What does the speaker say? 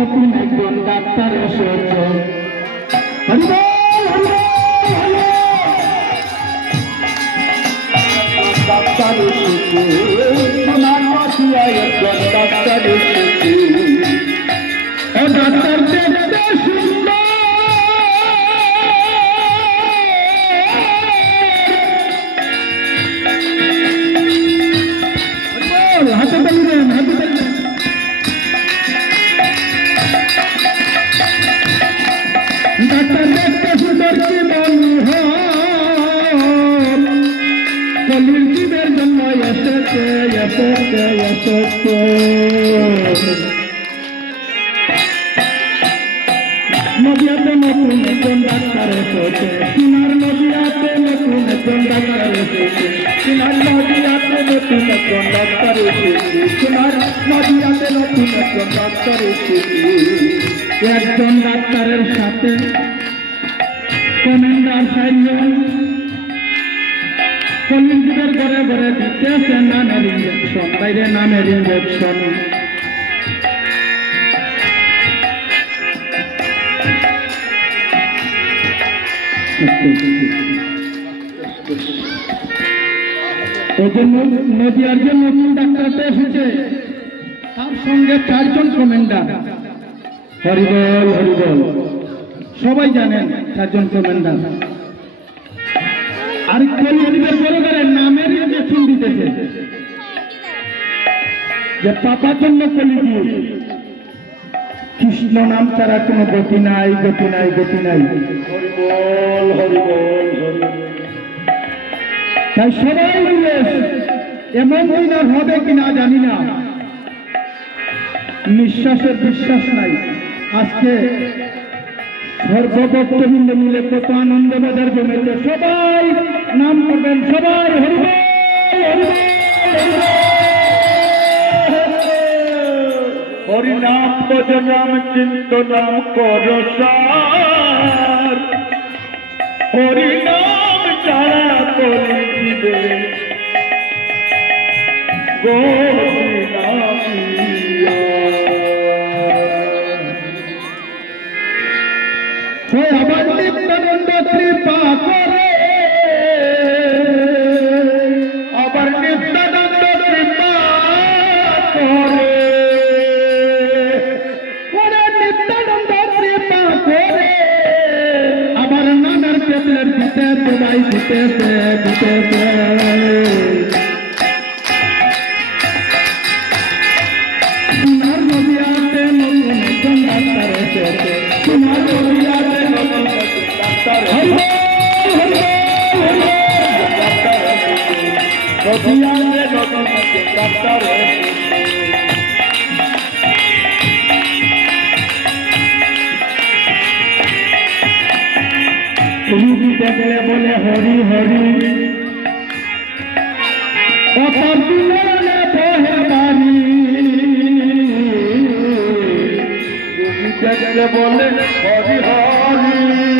নতুন একজন ডাক্তার এসেছে। ডাক্তার এসেছে, সোনার মাটিয়ায় একজন ডাক্তার এসেছে। ও ডাক্তার দেখতে সুন্দর, হাতে তালি দেন, হাতে তালি দেন। ডাক্তার দেখতে সুন্দর কি মনোহর, কলির জীবের জন্য এসেছে এসেছে এসেছে। নদিয়াতে নতুন একজন ডাক্তার এসেছে, সোনার নদিয়াতে নতুন একজন ডাক্তার এসেছে। সোনার নদিয়াতে নতুন একজন ডাক্তার এসেছে, সোনার নদিয়াতে নতুন একজন ডাক্তার এসেছে। একজন ডাক্তারের সাথে কমান্ডার সাইজন কলিজদের ঘরে ঘরে দিতেছে নামের ইঞ্জেকশন, বাইরে নামের ইঞ্জেকশন। এই জন্য নদিয়ার যে নতুন ডাক্তারটা এসেছে তার সঙ্গে 4 জন কমান্ডার। হরিবল হরিবল, সবাই জানেন 4 জন কমান্ডার। আর কলিজদের ঘরে ঘরে নামের ইঞ্জেকশন দিতেছে, যে পাপার জন্য কলিজি কৃষ্ণ নাম ছাড়া কোনো গতি নাই, গতি নাই, গতি নাই। হরিবল হরিবল হরিবল। তাই সবাই মিলে এমন দিন আর হবে কিনা জানি না, নিঃশ্বাসের বিশ্বাস নাই। আজকে সর্বভক্তবৃন্দ মিলে কত আনন্দ বাজার জমেছে। সবাই নাম করবেন, সবাই হরিবল হরিবল হরিবল। হরি নাম ভজ নাম চিন্ত নাম কর সার, হরি নাম ছাড়া কলি দিবে গতি নামিয়া। আবার নিত্যানন্দ কৃপা করে, আবার নিত্যানন্দ কৃপা করে, নিত্যানন্দ কৃপা করে। আবার নামের পেটলের দিতে সবাই দিতেছে দিতেছে। সোনার নদিয়াতে নতুন একজন ডাক্তার এসেছে, সোনার নদিয়াতে নতুন একজন ডাক্তার এসেছে। নদিয়াতে নতুন একজন ডাক্তার এসেছে। রুগী দেখলে বলে হরি হরি, অপর দিলে বহে বাড়ি। রুগী দেখলে বলে হরি হরি,